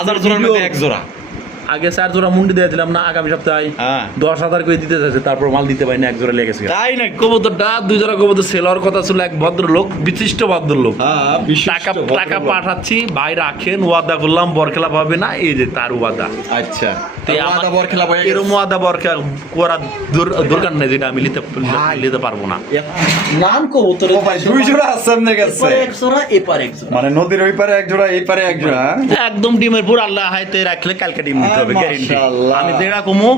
1000 জোড়ার মধ্যে এক জোড়া। আগে 4 জোড়া মুন্ডি দিয়ে দিলাম না, আগামী সপ্তাহে 10,000 করে দিতে চাইছে, তারপর মাল দিতে পারি না, এক জোড়া লেগেছে। তাই না? কবুতরটা 2 জোড়া কবুতর সেল হওয়ার কথা ছিল, এক ভদ্রলোক, বিশিষ্ট ভদ্রলোক, টাকা পাঠাচ্ছি ভাই রাখেন, ওয়াদা করলাম বরখেলা পাবে না, এই যে তার ওয়াদা। আচ্ছা, ওয়াদা বরখেলা পাবে, এরকম ওয়াদা বরখেলা করার দরকার নেই, যেটা আমি নিতে পারবো না। নাম কবুতরের ভাই 2 জোড়া আছে আপনার কাছে? এক জোড়া এপারে এক জোড়া, মানে নদীর ওই পারে এক জোড়া, এই পারে এক জোড়া। একদম ডিমের পুর আল্লাহ হাইতে রাখলে কালকে ডিম দিতে হবে, গ্যারান্টি। মাশাআল্লাহ। আমি যেটা কমু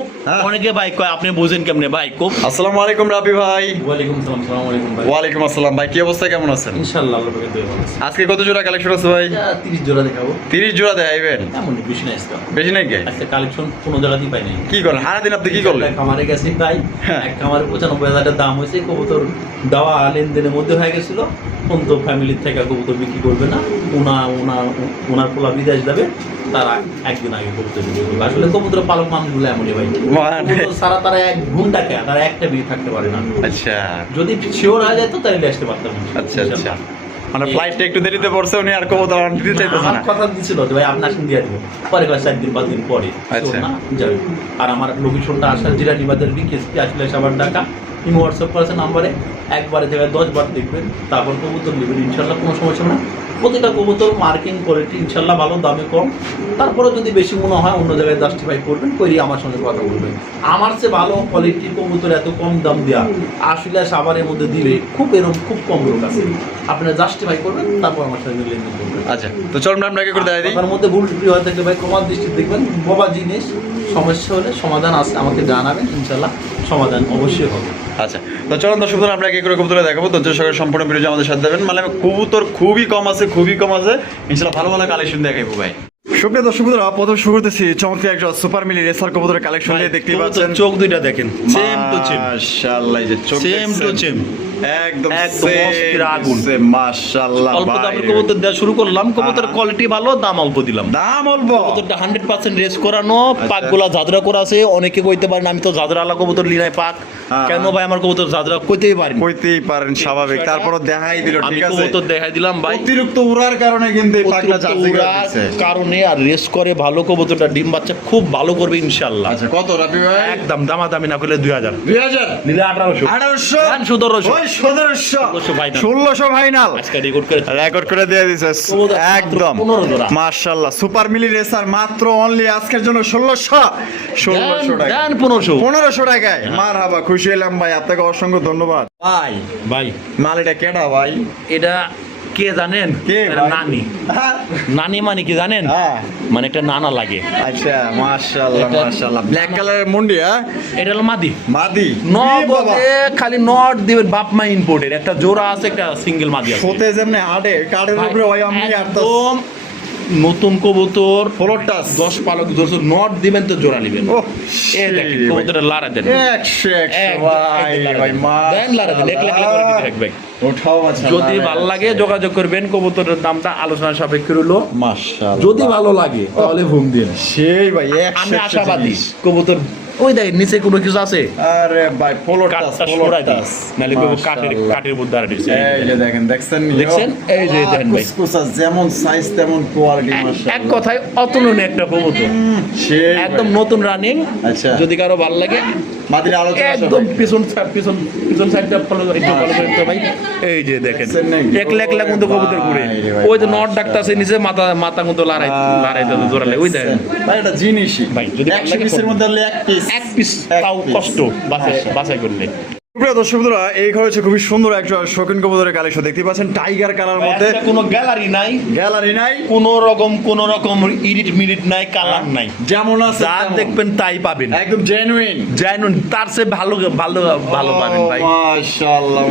অনেকে ভাই কয় আপনি বুঝেন কেমনে ভাই কম। আসসালামু আলাইকুম রাবি ভাই। ওয়ালাইকুম আসসালাম। আসসালামু আলাইকুম ভাই। ওয়ালাইকুম আসসালাম ভাই, কি অবস্থা, কেমন আছেন? ইনশাআল্লাহ আল্লাহ পাকের দয়া ভালো আছে। আজকে কত জোড়া কালেকশন আছে ভাই? 30 জোড়া দেখাবো। 30 জোড়া দেখাইবেন? এমন বেশি নাই আজকে। বেশি নাই কে? আজকে কালেকশন কোনো জায়গাতেই পাই নাই। কি করেন সারা দিন আপনি, কি করলেন? খামারে গেছি তাই এক খামারে 95,000 টাকা দাম হয়েছে, কবুতর দেওয়া লেনদেনের মধ্যে হয়ে গেছিল। কোন তো ফ্যামিলির থেকে কবুতর বিক্রি করবে না, ওনার পোলা বিদেশ যাবে, তারা একদিন আগে কবুতর বিক্রি করবে। আসলে কবুতর পালক মানুষগুলো এমনই ভাই, কবুতর ছাড়া তারা এক ঘন্টা খেয়ে তারা একটা বিয়ে থাকতে পারে না। আচ্ছা, যদি শিওর হয়ে যায় তো তাহলে আসতে পারতাম। আচ্ছা আচ্ছা, মানে ফ্লাইটটা একটু দেরিতে পড়ছে, উনি আর কবুতর আনতে দিতে চাইতেছে না। কথা দিছিল যে ভাই আপনার সঙ্গে দিয়ে দিব, পরে 4 দিন 5 দিন পরে আচ্ছা না যাবে। আর আমার লোকেশনটা আসার জিরানি বাজার বিকেএসপি আসলে সাবান ঢাকা, ইমো হোয়াটসঅ্যাপ করেছে নাম্বারে, একবারে জায়গায় 10 বার দেখবেন, তারপর কবুতর নেবেন ইনশাল্লাহ, কোনো সমস্যা না। প্রতিটা কবুতর মার্কিং কোয়ালিটি ইনশাল্লাহ ভালো, দামে কম। তারপরে যদি বেশি মনে হয় অন্য জায়গায় জাস্টিফাই করবেন, করি আমার সঙ্গে কথা বলবেন। আমার চেয়ে ভালো কোয়ালিটির কবুতর এত কম দাম দেওয়া আসলে সাবানের মধ্যে দিলে খুব খুব কম লোক আছে। আপনারা জাস্টিফাই করবেন, তারপর আমার সঙ্গে লেনদেন করবেন। আচ্ছা, তো চলুন আমরা আপনাকে করে দেখাই দিই। তার মধ্যে ভুল ত্রুটি হয়ে থাকলে ভাই ক্ষমার দৃষ্টি দেখবেন, বাবা জিনিস সমস্যা হলে সমাধান আছে, আমাকে জানাবেন, ইনশাল্লাহ সমাধান অবশ্যই হবে। আচ্ছা, তো চলুন দর্শক বন্ধুরা, আমরা এক এক করে কবুতর দেখাবো। ধৈর্য সহকারে সম্পূর্ণ ভিডিও আমাদের সাথে দেবেন। মানে কবুতর খুবই কম আছে, ইনশাল্লাহ ভালো ভালো কালেকশন দেখাইবো ভাই। সুপ্রিয় দর্শক বন্ধুরা, প্রথম শুরু করতেছি চমৎকার একটা সুপার মিলি রেসার কবুতরের কালেকশন দিয়ে। দেখতেই পাচ্ছেন চোখ দুইটা দেখেন, সেম টু সেম, মাশাআল্লাহ, এই যে চোখ সেম টু সেম, একদম অস্থির আগুন। মাশাআল্লাহ, অল্প দামে কবুতর দেওয়া শুরু করলাম, কবুতর কোয়ালিটি ভালো, দাম অল্প দিলাম। দাম অল্প, কবুতরটা 100% রেস করানো, পাকগুলা জাদরা করা আছে। অনেকে কইতে পারেন আমি তো জাদরা আলা কবুতর লিনাই পাক, কেন ভাই আমার কবুতর জাদরা কইতেই পারেন, স্বাভাবিক। তারপরও দেখাই দিল, ঠিক আছে, কবুতর দেখাই দিলাম ভাই। অতিরিক্ত উড়ার কারণে কিন্তু এই পাকটা জার্সি করে দিচ্ছে কারণে, আর রেস করে ভালো, কবুতরটা ডিম বাচ্চা খুব ভালো করবে ইনশাআল্লাহ। আচ্ছা, কত রাবি ভাই? একদম দামাদামি না করলে 2000 নিলে 1800 1700 ফাইনাল আজকে রেকর্ড করে দিয়ে দিছে একদম। মাশাআল্লাহ, সুপার মিলি রেসার মাত্র অনলি আজকের জন্য 1600 টাকা, 1500 টাকায়। মারহাবা, খুশি হলাম ভাই, আপনাকে অসংখ্য ধন্যবাদ ভাই। মাল এটা কেডা ভাই? এটা কে জানেন? কে এটা ভাই? নানি। নানি মানে কি জানেন? হ্যাঁ, মানে একটা নানা লাগে। আচ্ছা, মাশাআল্লাহ, ব্ল্যাক কালারের মুন্ডি। হ্যাঁ, এটা হলো মাদি। মাদি নগদে খালি নট দিবেন, বাপ মা ইম্পোর্টের একটা জোড়া আছে, একটা সিঙ্গেল মাদি আছে। সোতে যেমনে আড়ে কাড়ের উপরে ওই আমি একদম নতুন কবুতর, ফ্লোর টাচ, 10 পালক ধরছো, নট দিবেন তো জোড়া নেবেন। ও এই দেখেন কবুতরটা লারা দেন, 100 ভাই, দেন লারা দেন, এক লাখ করে থাকবে। ওঠাও। আচ্ছা, যদি ভালো লাগে যোগাযোগ করবেন, কবুতরের দামটা আলোচনা সাপেক্ষে রইলো। মাশাআল্লাহ, যদি ভালো লাগে তাহলে ফোন দিন। সেই ভাই, আমি আশাবাদী কবুতর ওই দেখেন নিচে কোনো কিছু আছে, আরে ভাই ফ্লোর টাচ, নালে কাঠের মধ্যে আর দিছে। এই যে দেখছেন, এই যে দেখেন ভাই, কুসকুসা যেমন সাইজ তেমন কোয়ালিটি, মাশাআল্লাহ। এক কথায় অতুলনীয় একটা কবুতর, সেই একদম নতুন রানিং। আচ্ছা, যদি কারো ভালো লাগে মাদির আলোচনা একদম পিছন সাইডটা ফলো করতে ভাই। এই যে দেখেন এক লাখ মতো কবুতর ঘুরে, ওই যে নট ডাক্তার আছে নিচে, মাথা মতো লড়াইতে জোরালে, ওই দেখেন ভাই, এটা জিনিসই ভাই। যদি 100 পিসের মধ্যে এক পিস তাও কষ্ট বাছাই করলে। প্রিয় দর্শক বন্ধুরা, এই ঘরে হচ্ছে খুবই সুন্দর একটা শৌখিন কবুতরের কালেকশন। দেখতে পাচ্ছেন টাইগার কালার মধ্যে, কোনো গ্যালারি নাই, কোনো রকম ইডিট মিডিট নাই, কালার নাই, যেমন আছে যা দেখবেন তাই পাবেন, একদম জেনুইন। তার চেয়ে ভালো পাবেন ভাই। মাশাআল্লাহ,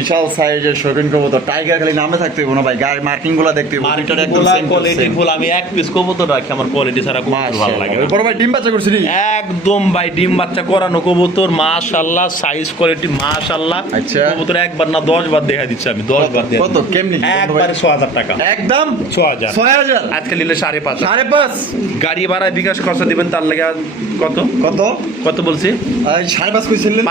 বিশাল সাইজের শৌখিন কবুতর। টাইগার খালি নামে থাকতে হবে না ভাই, গায়ের মার্কিং গুলো দেখতে হবে, মার্কেট একদম কোয়ালিটি ফুল। আমি এক পিস কবুতর রাখি, আমার কোয়ালিটি ছাড়া কবুতর ভালো লাগে। বড় ভাই ডিম বাচ্চা করছিস? একদম ভাই, ডিম বাচ্চা করানো কবুতর, মাশাআল্লাহ, সাইজ কোয়ালিটি কোয়ালিটি মাশাআল্লাহ। আচ্ছা। কবুতর একবার না 10 বার দেখা দিচ্ছি আমি, 10 বার দেখা কত কেমনি একবারে 6000 টাকা, একদম 6000 6000 আজকে নিলে 5.5। 5.5 গাড়ি ভাড়া বিকাশ খরচা দিবেন তার লাগে কত কত কত বলছি 5.5 কইছিলেন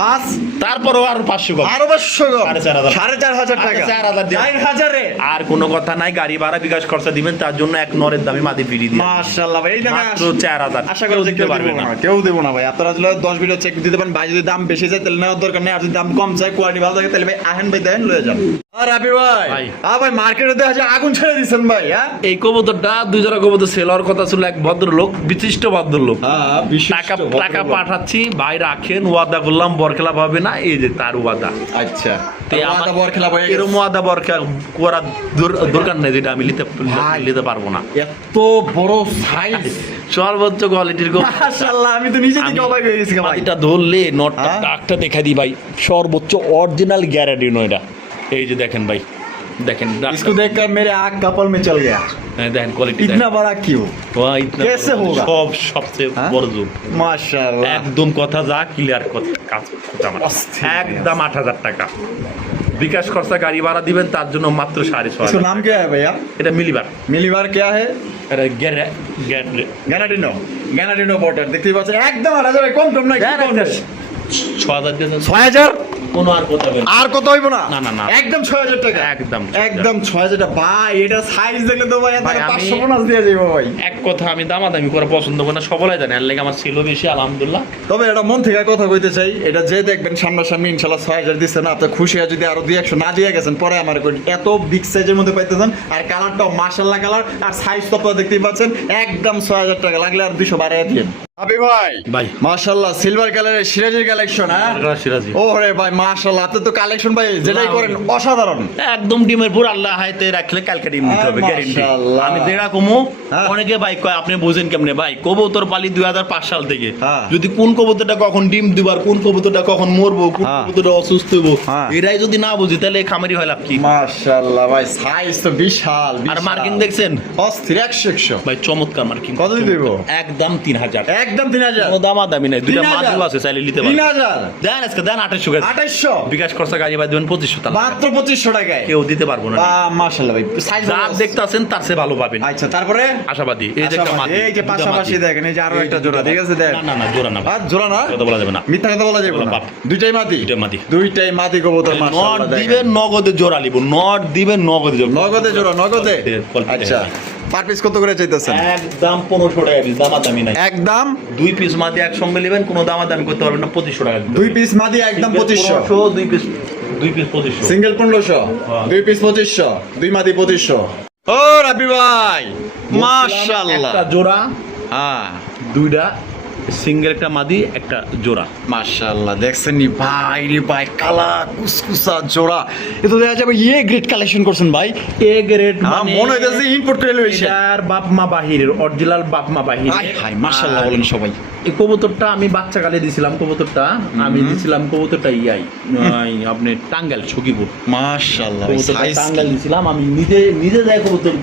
5 তারপরও আর 500 কম, আরো 500 কম 4,500 4,500 টাকা 4,000 দিয়ে 4,000 এ আর কোনো কথা নাই। গাড়ি ভাড়া বিকাশ খরচা দিবেন তার জন্য এক নরের দামে মাদি ফ্রি দিয়ে মাশাআল্লাহ ভাই, এই দামে মাত্র 4000। আশা করি যে দিতে পারবে না। কেউ দেবো না ভাই। আপনারা যদি 10 ভিডিও চেক দিতে পারেন, ভাই যদি দাম বেশি যায় তাহলে নেওয়ার দরকার নেই, আর যদি দাম কম চাই কোয়ালিটি ভালো থাকে তাহলে ভাই আহেন ভাই দেন লয়ে যান। আর রাবি ভাই ভাই। ভাই মার্কেটে দেখা যায় আগুন ছেড়ে দিচ্ছেন ভাই। হ্যাঁ এই কবুতরটা 2 জোড়া কবুতর সেল হওয়ার কথা ছিল, এক ভদ্রলোক, বিশিষ্ট ভদ্রলোক, টাকা টাকা পাঠাচ্ছি ভাই রাখেন, ওয়াদা করলাম বরখেলা পাবে না, এই যে তার ওয়াদা। আচ্ছা তো আমার বর খেলা ভাই এরকম ওয়াদা বরখেলা করার দরকার নেই, যেটা আমি নিতে পারবো না। এত বড় সাইজ সর্বোচ্চ কোয়ালিটির মাশাআল্লাহ, আমি তো নিজে থেকে অবাক হয়ে গেছি ভাই। মাটিটা ধরলে নটটা হ্যাঁ? ডাকটা দেখা দিই ভাই, সর্বোচ্চ অরিজিনাল গ্যারান্টি নয় এটা। এই যে দেখেন ভাই, দেখেন ডাকটা। इसको देखकर मेरे आँख कपल में चल गया। হ্যাঁ, দেখেন কোয়ালিটি इतना बड़ा क्यों? कैसे होगा? সবচেয়ে হ্যাঁ? বড় জুম, माशाल्लाह। একদম কথা যা ক্লিয়ার কাজ আমার। অস্থির। একদম 8000 টাকা বিকাশ খরচা, গাড়ি ভাড়া দিবেন তার জন্য মাত্র 6,500। इसका नाम क्या है भैया? এটা মিলিবার, मिलीबार क्या है? এটা গ্যানাডিনো। গ্যানাডিনো বর্ডার দেখতে পাচ্ছেন একদম 8,000 কম কম নাই। 6000 দিয়ে 6,000 কোনো আর কথা বলবেন আর কত হইব না? না, না, না। একদম 6,000 টাকা। একদম একদম 6,000 টাকা ভাই। এটা সাইজ দেখলে তো ভাই ভাই, আপনার আমি- 550 দিয়ে যাইব ভাই। এক কথা আমি দামাদামি করে পছন্দ করি না, সবাই জানে, এর লাগে আমার ছিল বেশি আলহামদুলিল্লাহ। তবে এটা মন থেকে কথা কইতে চাই, এটা যে দেখবেন সামনাসামনি ইনশাআল্লাহ 6,000 দিচ্ছে না, আপনি খুশি হয় যদি আরো 2-100 না দিয়ে গেছেন পরে আমার কই এত বিগ সাইজের মধ্যে পাইতেছেন, আর কালারটাও মাশাআল্লাহ কালার, আর সাইজ তো আপনারা দেখতেই পাচ্ছেন একদম 6,000 টাকা, লাগলে আর 200 বাড়ায় দিন। আবি ভাই ভাই মাশাআল্লাহ সিলভার কালারের সিরাজের কালেকশন। হ্যাঁ সিরাজি ওরে ভাই মাশাআল্লাহ, আপনি তো কালেকশন ভাই যেটাই করেন অসাধারণ। একদম ডিমের পুর আল্লাহ হাইতে রাখলে কালকে ডিম দিতে হবে, গ্যারান্টি। মাশাআল্লাহ। আমি যেটা কমু হ্যাঁ। অনেকে ভাই কয় আপনি বুঝেন কেমনে ভাই, কবুতর পালি 2005 সাল থেকে, হ্যাঁ। যদি কোন কবুতরটা কখন ডিম দিবার, কোন কবুতরটা কখন মরবো, কোন হ্যাঁ। কবুতরটা অসুস্থ হইব, হ্যাঁ। এরাই যদি না বুঝি তাহলে খামারি হয় লাভ কি? মাশাআল্লাহ ভাই সাইজ তো বিশাল আর মার্কিং দেখছেন অস্থির 100 ভাই, চমৎকার মার্কিং। কত দিয়ে দিব? একদম 3000, একদম 3,000 কোনো দামাদামি নাই, দুইটা 3,000 মাদুল আছে চাইলে নিতে পারেন। 3,000 দেন আজকে দেন 2800 টাকা 2800 বিকাশ খরচা, গাড়ি ভাই দেবেন 2500 টাকা, মাত্র 2500 টাকায়। কেউ দিতে পারবো না। মাশাআল্লাহ ভাই সাইজ যা দেখতে আছেন তার চেয়ে ভালো পাবেন, আচ্ছা তারপরে আশাবাদী। এই যে একটা আচ্ছা, মাদি, এই যে দুইটা পাশাপাশি মাদি। দেখেন, এই যে আরো একটা জোড়া ঠিক আছে দেখ। না না না, জোড়া না, আর জোড়া না, কথা বলা যাবে না। মিথ্যা কথা বলা যাবে বলা না। পাপ। দুইটাই মাদি, দুইটাই মাদি কবুতর নট মাশাআল্লাহ দেখেন। দিবেন নগদে জোড়া লিব, নট দিবেন নগদে জোড়া। নগদে জোড়া নগদে। quality আচ্ছা পার পিস কত করে চাইতেছেন? একদম 1500 টাকা পিস, দামাদামি নাই। একদম 2 পিস মাদি একসঙ্গে নেবেন, কোনো দামাদামি করতে পারবেন না, 2500 টাকা দিতে হবে। 2 পিস মাদি একদম 2500, 2 পিস 2500। সিঙ্গেল 1500, হ্যাঁ। 2 পিস 2500, 2 মাদি 2500। ও রাবি ভাই মাশাআল্লাহ। একটা জোড়া, হ্যাঁ দুইটা সিঙ্গেল, একটা মাদি একটা জোড়া। মাশাআল্লাহ দেখছেন নি ভাই রে ভাই, কালা কুসকুসা জোড়া। এ তো দেখা যাবে ইয়ে গ্রেট কালেকশন করছেন ভাই। এ গ্রেড হ্যাঁ মনে হইতাছে ইম্পোর্ট করে লইছে। এটার বাপ মা বাহিরের, অরিজিনাল বাপ মা বাহিরের। হাই হাই মাশাআল্লাহ বলেন সবাই। এই কবুতরটা আমি বাচ্চা কালে দিছিলাম, কবুতরটা আমি দিছিলাম, কবুতরটা আপনি টাঙ্গাইল সখীপুর, মাশাআল্লাহ কবুতরটা সাইজ টাঙ্গাইল দিছিলাম আমি নিজে দেয় কবুতর,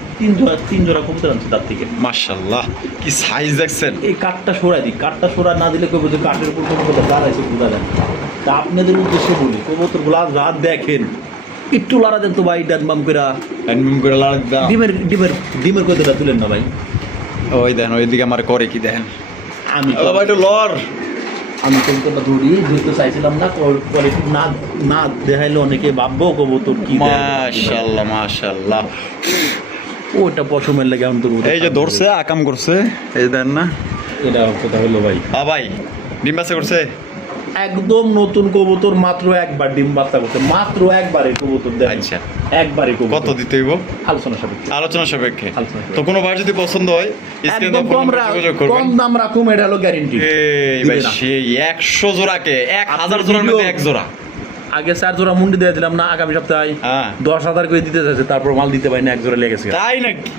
তিন জোড়া কবুতর আনছি তার থেকে। মাশাআল্লাহ কি সাইজ দেখছেন। এই কাঠটা সরাই দিই, কাঠটা সরা না দিলে কবুতর কাঠের উপর কবুতর দাঁড়াইছে বোঝা যায় না। তা আপনাদের উদ্দেশ্যে বলি, কবুতর গুলা রাত দেখেন, একটু লড়া দেন তো ভাই, ডান বাম করে এনমিম করে লাগ দাও। ডিমের কতটা তুলেন না ভাই। ওই দেখেন ওইদিকে আমার করে কি দেখেন। আমি আল্লাহ ভাই একটু লর। আমি কবুতরটা ধরতে চাইছিলাম না, পরে না না দেখাইলে অনেকে ভাববো কবুতর কি দেয়। মাশাআল্লাহ মাশাআল্লাহ। ওটা পশমের লাগে আমি তো এই যে ধরছে আকাম করছে, এই দেন না। এটা কথা হলো ভাই, ভাই ডিম বাচ্চা করছে। একদম নতুন কবুতর, মাত্র একবার ডিম বাচ্চা করতে, মাত্র একবারে কবুতর দেয়। আচ্ছা একবারে কবুতর। কত দিতে হইব? আলোচনা সাপেক্ষে। আলোচনা সাপেক্ষে। আলোচনা সাপেক্ষে। তো কোনো বার যদি পছন্দ হয় স্ক্রিনে একদম ফোন করে যোগাযোগ করবেন। কম দাম রাখুম, এটা হলো গ্যারান্টি। এই ভাই সেই 100 জোড়াকে 1000 জোড়ার মধ্যে এক জোড়া। আগে 4 জোড়া মুন্ডি দিয়ে দিলাম না, আগামী সপ্তাহে হ্যাঁ 10,000 করে দিতে চাইছে, তারপর মাল দিতে পারি না, এক জোড়া লেগেছে। তাই নাকি?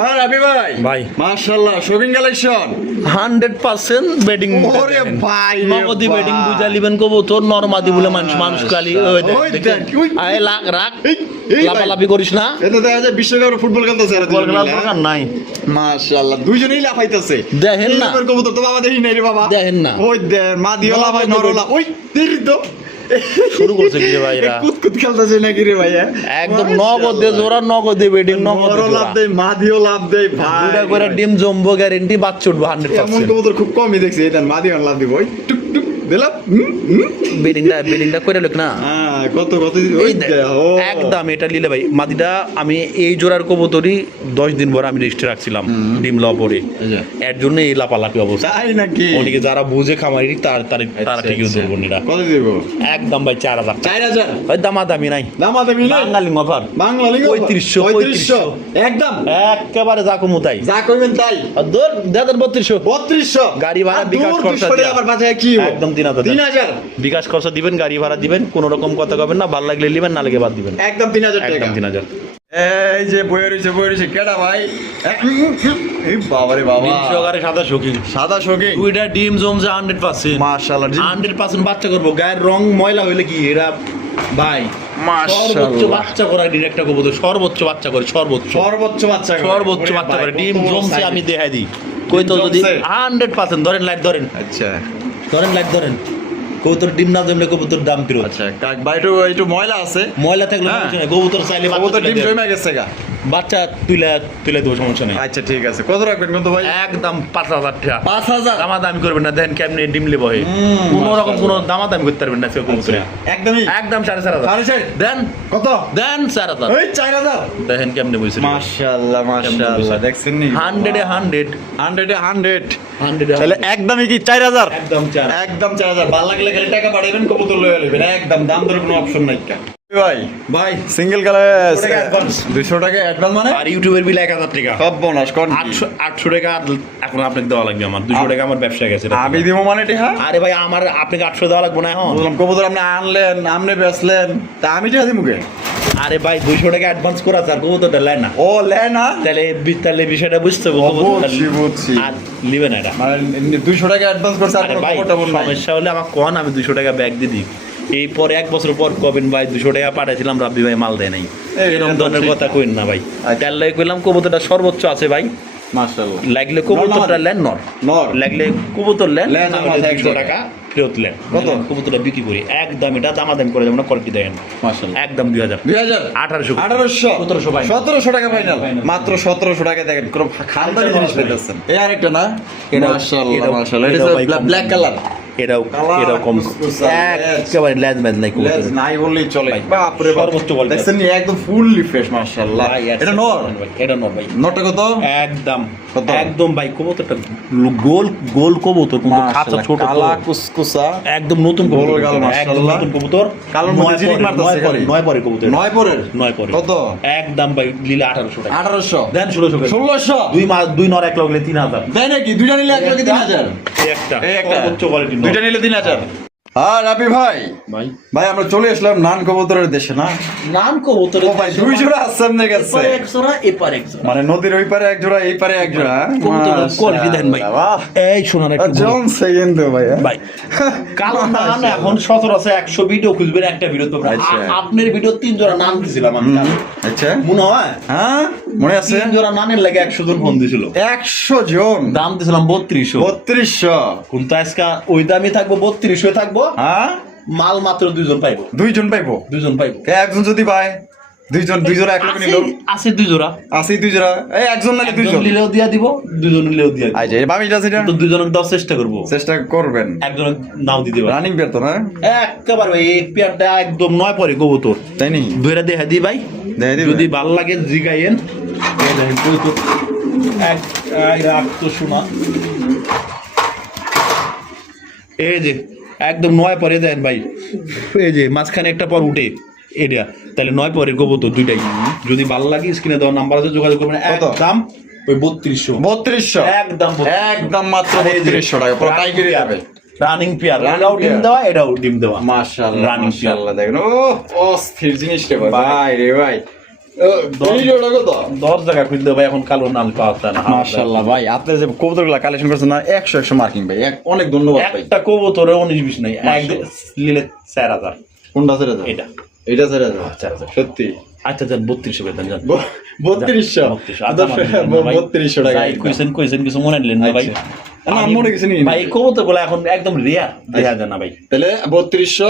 হ্যাঁ রাবি ভাই ভাই। মাশাআল্লাহ শপিং কালেকশন 100% বেডিং। ওরে ভাই রে নগদি ভাই। বেডিং বুঝা লিবেন কবুতর, নরমাদি বলে মানুষ কালি। ওই দেখ, ওই দেখেন। দেখ, ওই। আয় রাখ এই ভাই। লাফালাফি করিস না, এটা দেখা যায় বিশ্বকাপের ফুটবল খেলতেছে আর বল খেলার দরকার নাই। মাশাআল্লাহ দুইজনেই লাফাইতেছে। দেখেন না। কবুতর তো বাবা দেখি নাই রে বাবা। দেখেন না। ওই দে মা দিওলা ভাই নরলা ওই দেরি তো শুরু করছে কি রে ভাই এরা কুতকুত খেলতেছে নাকি রে ভাইয়া? একদম নগদ দিয়ে জোড়া নগদ দিয়ে বেডিং নগদ বড় লাভ দেয়, মাদিও লাভ দেয় ভাই। দুটা করে ডিম জম্বো গ্যারেন্টি বাচ্চা উঠবে এমন 100%। কবুতর খুব কমই দেখছি, এটা মাদিও লাভ দিব। ওই টুক টুক দিলাম। বেডিংটা করে লোক না হ্যাঁ, কত ওই এই দেখ, ও একদম এটা নিলে ভাই মাদিটা আমি এই জোড়ার কবুতরই 10 দিন পর আমি রেজিস্ট্রে রাখছিলাম ডিম ল পরে, এর জন্য এই লাপালাপি অবস্থা। তাই নাকি? অনেকে যারা বুঝে খামারি তারা ঠিকই ধরবো নিরা। কত দিব? একদম ভাই 4000 4000 ওই দামাদামি নাই, দামাদামি নাই? বাঙালি অফার বাংলা লিঙ্গ 3500 একদম একেবারে যা কমু তাই, যা কইবেন তাই। আর দূর 3200 3200 গাড়ি ভাড়া আর বিকাশ দূর খরচা 200 দিয়া। আবার বাজায় কি হইবো? একদম 3000 3000 বিকাশ খরচা দিবেন, গাড়ি ভাড়া দিবেন, কোন রকম কথা কবেন না, ভালো লাগলে নেবেন, না লাগে বাদ দিবেন। একদম 3000 টাকা। একদম 3000 এই যে বইয়ে রয়েছে কেডা ভাই? এই বাবারে বাবা, ডিম সহকারে সাদা শৌখিন, সাদা শোকে দুইটা ডিম জমছে 100%। মাশাআল্লাহ 100% বাচ্চা করবো, গায়ের রং ময়লা হইলে কি এরা ভাই সর্বোচ্চ বাচ্চা করা ডিরেক্টটা কবুতর, সর্বোচ্চ বাচ্চা করে, সর্বোচ্চ সর্বোচ্চ বাচ্চা করে। সর্বোচ্চ ওরে বাচ্চা ভাই, করে ডিম কত বড় জমছে size। আমি দেখাই দিই। কই তো ডিম যদি জমছে? 100% ধরেন লাইট ধরেন আচ্ছা লাইট ধরেন, কবুতর ডিম না জমলে কবুতর দাম ফেরত। আচ্ছা, কাক ভাই একটু ময়লা আছে, ময়লা থাকলে হ্যাঁ। সমস্যা নেই, কবুতর চাইলে কবুতর ডিম জমে গেছে গা। বাচ্চা তুলে দেবো, সমস্যা নেই। আচ্ছা ঠিক আছে, কত রাখবেন কত ভাই? একদম 5000 টাকা। 5000 দামাদামি করবেন না, দেন কেমনি ডিম লেবো হে কোনো রকম কোনো দামাদামি করতে পারবেন না সে কবুতরে। একদমই একদম 4500 4500 দেন, কত? দেন 4000 ওই 4000। দেখেন কেমনে বলছেন। মাশাআল্লাহ মাশাআল্লাহ, দেখছেন নি? 100 এ 100 100 তাহলে একদমই কি 4000? একদম 4 একদম 4000। ভালো লাগলে খালি টাকা পাঠাবেন, কবুতর লয়ে নেবেন, একদম দাম দরের কোনো অপশন নাই। ভাই ভাই সিঙ্গেল কালার 200 টাকা advance। 200 টাকা অ্যাডভান্স মানে আর ইউটিউবের বিল 1000 টাকা, সব বোনাস কোন? 800 টাকা এখন আপনাকে দেওয়া লাগবে, আমার 200 টাকা আমার ব্যবসা গেছে। আমি দিব মানে টিহা? আরে ভাই আমার আপনাকে 800 দেওয়া লাগবে না এখন। বললাম কবুতর আপনি আনলেন, আপনি বেচলেন, তা আমি টিহা দিমু কে? আরে ভাই 200 টাকা অ্যাডভান্স করা স্যার কবুতরটা লেন না, ও লে না, তাহলে বিষয়টা বুঝতে হবে। বুঝছি। আর নিবে না এটা। মানে 200 টাকা অ্যাডভান্স করছে আর আরে কোনো ভাই খবর টবর নাই। সমস্যা হলে আমার কোন আমি 200 টাকা ব্যাগ দিয়ে দিই, এই পরে 1 বছর পর কবেন ভাই 200 টাকা পাঠাইছিলাম রাব্বি ভাই মাল দেয় নাই, এরকম ধরনের কথা কইন না ভাই। তার লাগে কইলাম কবুতরটা সর্বোচ্চ আছে ভাই, মাশাআল্লাহ। লাগলে কবুতরটা লেন নর, লাগলে কবুতর লেন, লেন, না আমার হলে এক 200 টাকা ফেরত লেন। কত? কবুতরটা বিক্রি করি একদম, এটা দামাদামি করে যাবো না, কোয়ালিটি দেখেন মাশাআল্লাহ। একদম 2000 2000 1800 1800 1700 ভাই 1700 টাকা ফাইনাল, Final। মাত্র 1700 টাকা দেখেন, কোন খানদানি জিনিস পাইতেছেন। এই আরেকটা না, এটাও- মাশাআল্লাহ মাশাআল্লাহ, এটাও ভাই এটা কম ব্ল্যাক কালার। এটাও কালার কম কুসকুসা, একেবারে লেজ ম্যাজ নাই লেজ কবুতর। নাই বললেই চলে। ভাই, বাপরে বাপ, সর্বোচ্চ quality দেখছেন নি, একদম ফুললি ফ্রেশ মাশাআল্লাহ। ভাই, এটা নর, এটা নর ভাই নরটা কত? একদম কত? একদম ভাই কবুতরটা গোল কবুতর, কিন্তু খাঁচা মাশাআল্লাহ, ছোট তো। কালা কুসকুসা, একদম নতুন গোল কবুতর, গাল, একদম মাশাআল্লাহ। নতুন কবুতর, কালোর মধ্যে জিলিক মারতাছে খালি। 9 পরে কবুতর, 9 পরের 9 পরে কত? একদম ভাই লিলে 1800 টাকা 1800 দেন 1600 টাকা 1600 দুই নর এক লাগলে 3000 দেয় নাকি? দুইটা নিলে এক লক্ষ 3000। এই একটা এই একটা সর্বোচ্চ কোয়ালিটি দুইটা নিলে 3000। আর রাবি ভাই, ভাই ভাই আমরা চলে আসলাম নান কবুতরের দেশে না? নাম কবুতর ও ভাই, দুই জোড়া আছে আপনার কাছে? এপারে এক জোড়া এপারে এক জোড়া। মানে নদীর ওই পারে এক জোড়া, এই পারে এক জোড়া। কবুতরের কোয়ালিটি দেখেন ভাই, বাহ, এই শোনার একটা জন সেকেন্ড ভাই। ভাই কালো নান এখন 17 আছে, 100 ভিডিও খুঁজবেন একটা ভিডিও তো আচ্ছা। আপনার ভিডিও 3 জোড়া নাম দিছিলাম আমি কালকে। আচ্ছা, মনে হয় হ্যাঁ মনে আছে? 3 জোড়া নানের লাগে 100 জন ফোন দিছিল, 100 জন, দাম দিছিলাম 3200। 3200। কিন্তু আজকে ওই দামই থাকবো, 3200 থাকবো, হ্যাঁ, মাল মাত্র 2 জন পাইবো, দুইজন পাইবো। 2 জন পাইবো। একজন যদি পায়, দুই জোড়া এক লক্ষ নিল, আছে 2 জোড়া, আছে দুই জোড়া, এই একজন নাকি একজন দুইজন? নিলেও দিয়া দিব, 2 জন নিলেও দিয়া দিব। আচ্ছা, এই বামিটা সেটা তো 2 জনের দাও চেষ্টা করবো, চেষ্টা করবেন। একজন নাও দিতে পারবো রানিং বের তো না, একেবারে ভাই, এই পেয়ারটা একদম 9 পরে কবুতর, তাই নি? ধরে দেখা দিই ভাই, দেখে দিবে? যদি ভালো লাগে জিগাইয়েন। এই দেখেন কবুতর এক এই রাত তো শোনা, এই যে একদম 9 পরে দেন ভাই, এই যে মাঝখানে একটা পর উঠে এটা, তাহলে 9 পরের কবুতর দুইটাই। যদি ভালো লাগে স্ক্রিনে দেওয়া নাম্বার আছে, যোগাযোগ করবেন। কত? একদম ওই 3200, 3200 একদম একদম মাত্র 3200 টাকা, পুরো টাইগারই যাবে। রানিং পেয়ার, Running এটাও ডিম pair। দেওয়া, এটাও ডিম দেওয়া, মাশাআল্লাহ Running pair। মাশাআল্লাহ, দেখেন ও অস্থির জিনিস রে ভাই, ভাই রে ভাই। দশ- এই জোড়া কত? 10 টাকা খুঁজতে ভাই, এখন কালো নাম পাওয়া যায় না। মাশাআল্লাহ ভাই, আপনি যে কবুতরগুলো কালেকশন করছেন না, 100 মার্কিং ভাই, অনেক ধন্যবাদ ভাই। একটা কবুতরে 19-20 নাই, এক নিলে 4000 কোনটা ছেড়ে দাও? এটা। এটা ছেড়ে দাও। আচ্ছা আচ্ছা সত্যি আচ্ছা যান 3200 বেতন যান 3200 3200 টাকা কইছেন কিছু মনে নিলেন না ভাই? না, মনে কিছু নেই। ভাই কবুতর গুলো এখন একদম রেয়ার দেখা যায় না ভাই। তাহলে 3200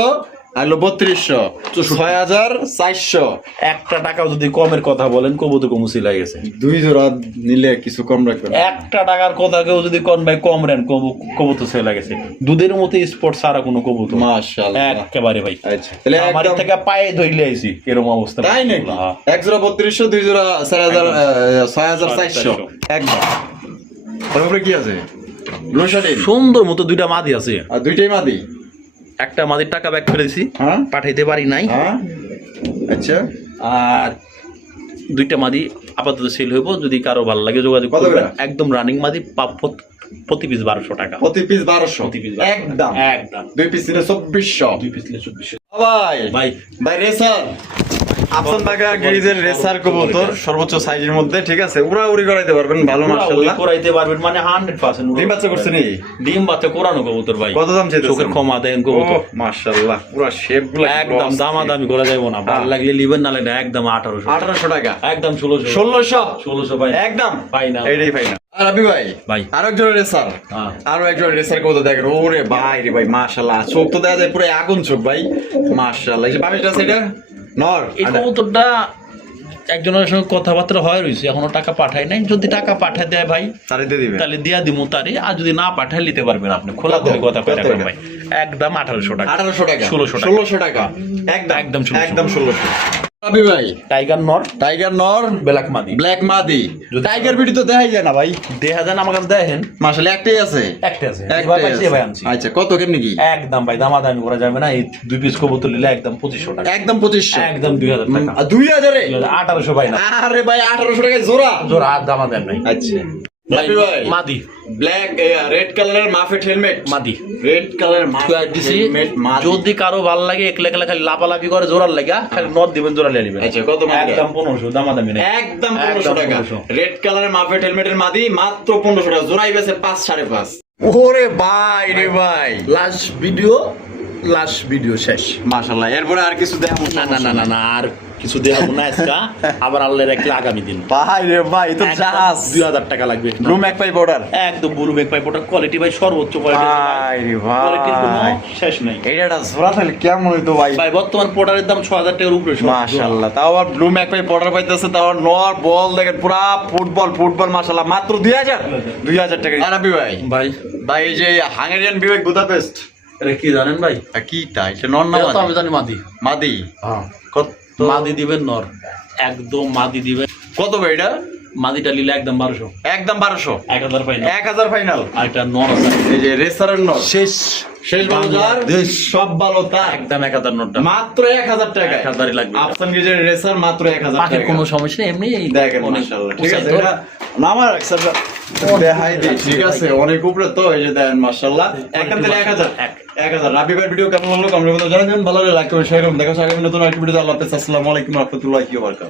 আলো 3200 6400 একটা টাকাও যদি কমের কথা বলেন কবুতর কমুসি লাগেছে। 2 জোড়া নিলে কিছু কম রাখবেন। একটা টাকার কথা কেউ যদি কোন ভাই কম রেন কবুতর সেল লাগেছে। দুধের মতো স্পোর্ট সারা কোনো কবুতর মাশাআল্লাহ একেবারে ভাই। আচ্ছা তাহলে আমার একদম থেকে পায়ে ধইলে আইছি এরকম অবস্থা। তাই নাকি? হ্যাঁ। এক জোড়া 3200 2 জোড়া 4000 6400 একদম। তারপরে কি আছে? ব্লু শার্টিন সুন্দর মতো দুইটা মাদি আছে। আর দুইটাই মাদি। একটা মাদির টাকা ব্যাক ফেলেছি, হ্যাঁ পাঠাইতে পারি নাই। হ্যাঁ আচ্ছা আর দুইটা মাদি আপাতত সেল হইব, যদি কারো ভালো লাগে যোগাযোগ কত করবেন। করে? একদম রানিং মাদি প্রতি পিস 1200 টাকা। প্রতি পিস 1200 প্রতি পিস একদম। একদম দুই পিস নিলে 2400। দুই পিস নিলে 2400। ভাই ভাই ভাই রেসার আফসান বাগা গ্রিজের রেসার কবুতর সর্বোচ্চ সাইজের মধ্যে, ঠিক আছে, উড়াউড়ি করাইতে পারবেন ভালো মাশাআল্লাহ। করাইতে পারবেন মানে 100%। ডিম বাচ্চা করছে নি? ডিম বাচ্চা করানো কবুতর ভাই। কত দাম চাইতেছেন? চোখের ক্ষমা দেন কবুতর। মাশাআল্লাহ পুরো শেপগুলো একদম দামাদামি করা যাবে না, ভালো লাগলে লিবেন, নালে না একদম 1800 1800 টাকা একদম 1600 1600 ভাই একদম ফাইনাল। এইটাই ফাইনাল। আর আবি ভাই ভাই। আরো একজন রেসার, হ্যাঁ। আরো একজন রেসার কবুতর দেখেন। ওরে ভাই রে ভাই মাশাআল্লাহ, চোখ তো দেখা যায় পুরো আগুন চোখ ভাই মাশাআল্লাহ। এই যে বামিটা আছে এটা নর। এই কবুতরটা একজনের সঙ্গে কথাবার্তা হয় রয়েছে, এখনো টাকা পাঠায় নাই। যদি টাকা পাঠায় দেয় ভাই তারে দিয়ে দিবে। তাহলে দিয়া দিমু তারে, আর যদি না পাঠায় নিতে পারবেন আপনি। খোলা করে কথা কত পাঠাবেন টাকা? ভাই। একদম 1800 টাকা 1800 টাকা 1600 টাকা 1600 টাকা একদম একদম 1600 একদম 1600। আবি ভাই টাইগার নর টাইগার নর ব্ল্যাক মাদি ব্ল্যাক মাদি। যদি- টাইগার বিডি তো দেখাই যায় না ভাই। দেখা যান আমার কাছে দেখেন মাশাআল্লাহ একটাই আছে। একটা আছে একটাই এবার আছে। পাইছি ভাই আনছি। আচ্ছা কত কেমনি কি? একদম ভাই দামাদামি করা যাবে না। এই দুই পিস কবুতর নিলে একদম 2500 টাকা একদম 2500 একদম 2000 টাকা 2000 এ? 1800 ভাই না আরে ভাই 1800 টাকায় জোড়া। জোর আর দামাদামি নাই আচ্ছা ভাই। আবি ভাই মাদি ব্ল্যাক রেড কালারের মাফেট হেলমেট। মাদি রেড কালারের মাফেট দিছি। হেলমেট মাদি। যদি কারো ভালো লাগে একলা একলা খালি লাফালাফি করে জোরার লাগা খালি নট দিবেন জোরা লিয়ে নেবেন। আচ্ছা কত মাদি? একদম 1500 দামাদামি নাই। একদম 1500 টাকা। 1500 রেড কালারের মাফেট হেলমেটের মাদি মাত্র 1500 টাকা। জোড়াই বেচে 5 5.5। ওরে ভাই রে ভাই লাস্ট ভিডিও শেষ। মাশাআল্লাহ। এরপরে আর কিছু দেখাবো না না না না না আর কিছু দেওয়া না আজকে। আবার আল্লাহর একটা আগামী দিন ভাই রে ভাই তো একদম জাহাজ 2000 টাকা লাগবে। Blue magpie border. একদম বুলু বেক পাই পোটার কোয়ালিটি ভাই সর্বোচ্চ কোয়ালিটি। ভাই রে কোয়ালিটির কোনো ভাই শেষ নাই এইটা জোড়া তাহলে কেমন হইতো ভাই? ভাই। বর্তমান পোটারের দাম 6000 টাকার উপরে সব। মাশাআল্লাহ। তাও আবার ব্লু ম্যাকপাই বর্ডার পাইতেছে, তাও আবার নর বল দেখেন পুরা ফুটবল মাশাআল্লাহ মাত্র 2000 টাকা। আর আবি ভাই ভাই ভাই এই যে হাঙ্গেরিয়ান বিবেক বুদাপেস্ট এটা কি জানেন ভাই? কি তাই এটা নর না এটা তো মাদি? আমি জানি মাদি। মাদি। হ্যাঁ কত মাদি দিবেন নর, একদম মাদি দিবেন। কত ভাই এটা? মাদিটা নিলে একদম 1200 একদম 1200 1000 ফাইনাল। 1000 ফাইনাল। আর এটা নর আছে এই যে রেসারের নর শেষ ভালো যার সব ভালো তার একদম 1000 নোটটা মাত্র 1000 টাকা। 1000 লাগবে। আফসান গিজের রেসার মাত্র 1000 বাকি টাকা। কোনো সমস্যা নেই, এমনি দেখেন অনেক মাশাআল্লাহ ঠিক আছে। উঁচা এটা নামার একসাথে দেখাই দিই, ঠিক আছে, অনেক উপরে তো এই যে দেখেন মাশাআল্লাহ। একদম তাহলে 1000 রাবি ভাইয়ের ভিডিও কেমন লাগলো কমেন্টের মধ্যে জানাবেন। ভালো লাগলে লাইক করুন, শেয়ার করুন। দেখা হচ্ছে আগামী নতুন আরেকটি ভিডিওতে। আল্লাহ হাফেজ। আসসালামু আলাইকুম ওয়া রাহমাতুল্লাহি ওয়া বারাকাতুহু।